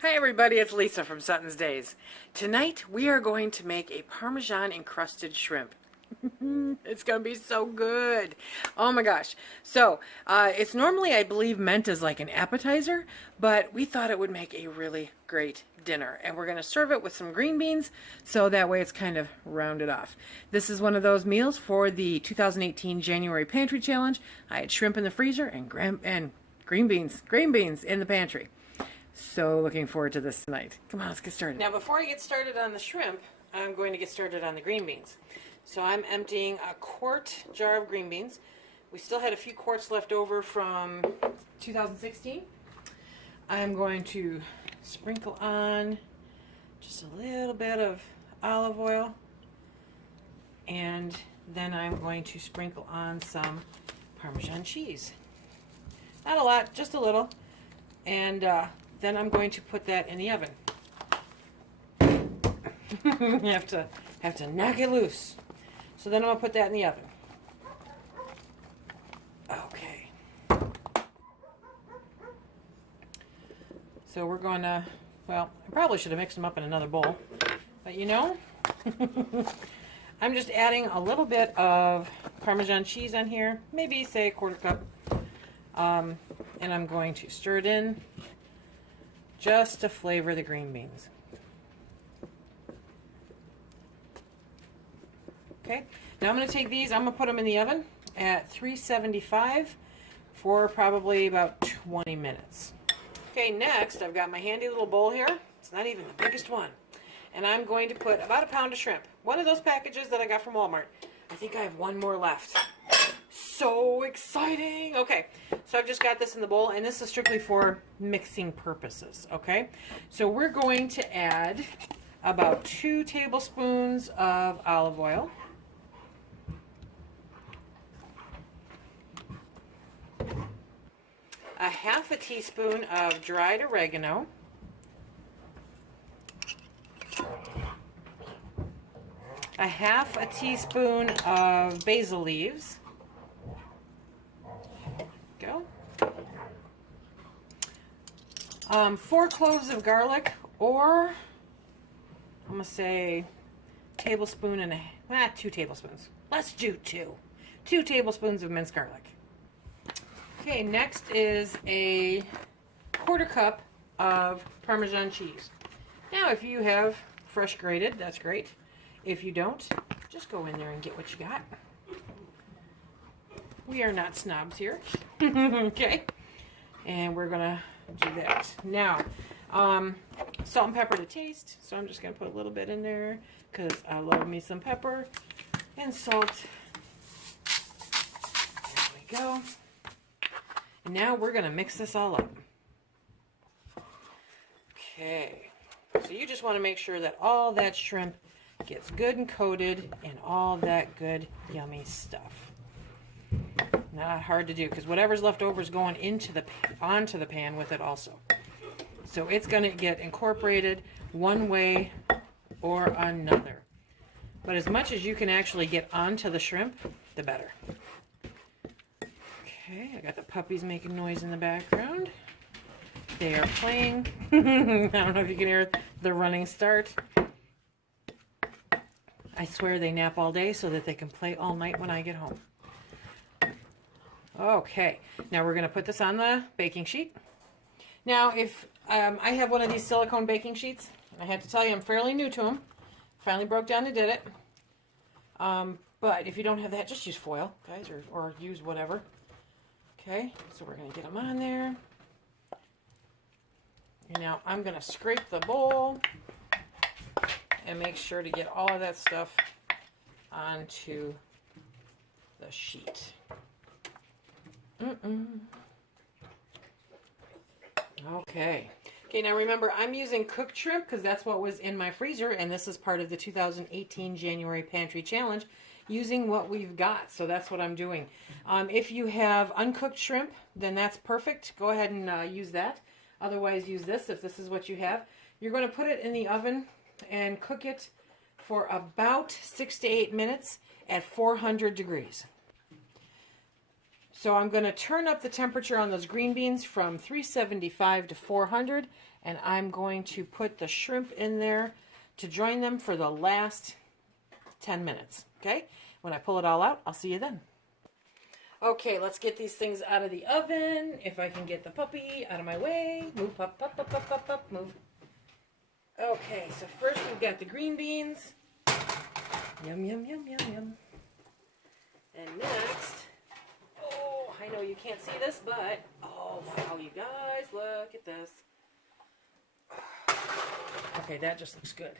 Hi everybody, it's Lisa from SuttonsDaze. Tonight we are going to make a Parmesan encrusted shrimp. It's gonna be so good. Oh my gosh. So, it's normally, I believe, meant as like an appetizer, but we thought it would make a really great dinner. And we're gonna serve it with some green beans, so that way it's kind of rounded off. This is one of those meals for the 2018 January Pantry Challenge. I had shrimp in the freezer and green beans in the pantry. So looking forward to this tonight. Come on, let's get started. Now before I get started on the shrimp, I'm going to get started on the green beans. So I'm emptying a quart jar of green beans. We still had a few quarts left over from 2016. I'm going to sprinkle on just a little bit of olive oil. And then I'm going to sprinkle on some Parmesan cheese. Not a lot, just a little. And then I'm going to put that in the oven. You have to knock it loose. So then I'm gonna put that in the oven. Okay. So we're gonna, well, I probably should have mixed them up in another bowl, but you know, I'm just adding a little bit of Parmesan cheese on here, maybe say a quarter cup, and I'm going to stir it in just to flavor the green beans. Okay, now I'm going to take these, I'm going to put them in the oven at 375 for probably about 20 minutes. Okay, next I've got my handy little bowl here. It's not even the biggest one. And I'm going to put about a pound of shrimp. One of those packages that I got from Walmart. I think I have one more left. So exciting! Okay, so I've just got this in the bowl, and this is strictly for mixing purposes, okay? So we're going to add about 2 tablespoons of olive oil. A half a teaspoon of dried oregano. A half a teaspoon of basil leaves. Go. 4 cloves of garlic, or I'm gonna say tablespoon and a 2 tablespoons. Let's do 2. 2 tablespoons of minced garlic. Okay, next is a quarter cup of Parmesan cheese. Now, if you have fresh grated, that's great. If you don't, just go in there and get what you got. We are not snobs here. Okay, and we're gonna do that. Now, salt and pepper to taste. So I'm just gonna put a little bit in there because I love me some pepper and salt. There we go. And now we're gonna mix this all up. Okay, so you just want to make sure that all that shrimp gets good and coated in all that good yummy stuff. Not hard to do because whatever's left over is going onto the pan with it also. So it's going to get incorporated one way or another. But as much as you can actually get onto the shrimp, the better. Okay, I got the puppies making noise in the background. They are playing. I don't know if you can hear the running start. I swear they nap all day so that they can play all night when I get home. Okay, now we're going to put this on the baking sheet. Now, if I have one of these silicone baking sheets, and I have to tell you I'm fairly new to them. Finally broke down and did it. But if you don't have that, just use foil, guys, or use whatever. Okay, so we're going to get them on there. And now I'm going to scrape the bowl and make sure to get all of that stuff onto the sheet. Okay. Okay, now remember, I'm using cooked shrimp because that's what was in my freezer, and this is part of the 2018 January Pantry Challenge, using what we've got. So that's what I'm doing. If you have uncooked shrimp, then that's perfect. Go ahead and use that. Otherwise, use this if this is what you have. You're going to put it in the oven and cook it for about 6 to 8 minutes at 400 degrees. So I'm going to turn up the temperature on those green beans from 375 to 400, and I'm going to put the shrimp in there to join them for the last 10 minutes. Okay? When I pull it all out, I'll see you then. Okay, let's get these things out of the oven. If I can get the puppy out of my way. Move, pup, pup, pup, pup, pup, pup, move. Okay, so first we've got the green beans. Yum, yum, yum, yum, yum. And next, oh, I know you can't see this, but, oh, wow, you guys, look at this. Okay, that just looks good.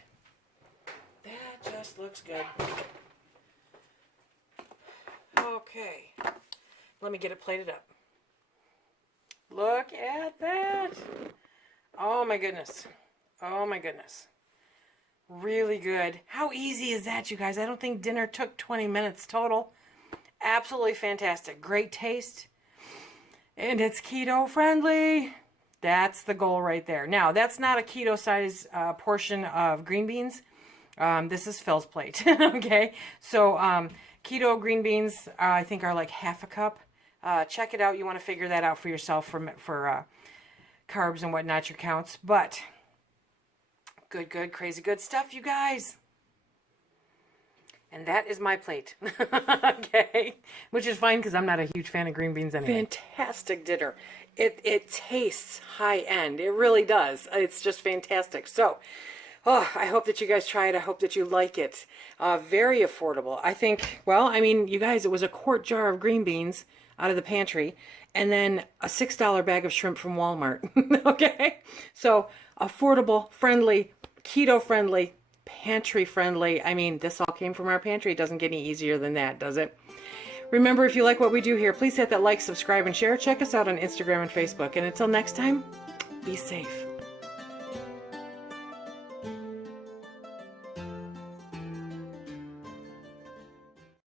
That just looks good. Okay, let me get it plated up. Look at that. Oh my goodness. Oh my goodness. Really good. How easy is that, you guys? I don't think dinner took 20 minutes total. Absolutely fantastic. Great taste. And it's keto friendly. That's the goal right there. Now, that's not a keto size portion of green beans. This is Phil's plate. Okay. So, keto green beans, I think, are like half a cup. Check it out. You want to figure that out for yourself for carbs and whatnot, your counts. But good, good, crazy good stuff, you guys. And that is my plate. Okay. Which is fine because I'm not a huge fan of green beans anyway. Fantastic dinner. It tastes high end. It really does. It's just fantastic. So, oh, I hope that you guys try it. I hope that you like it. Very affordable. I think, well, I mean, you guys, it was a quart jar of green beans out of the pantry and then a $6 bag of shrimp from Walmart. Okay? So, affordable, friendly, keto friendly, pantry friendly. I mean, this all came from our pantry. It doesn't get any easier than that, does it? Remember, if you like what we do here, please hit that like, subscribe, and share. Check us out on Instagram and Facebook. And until next time, be safe.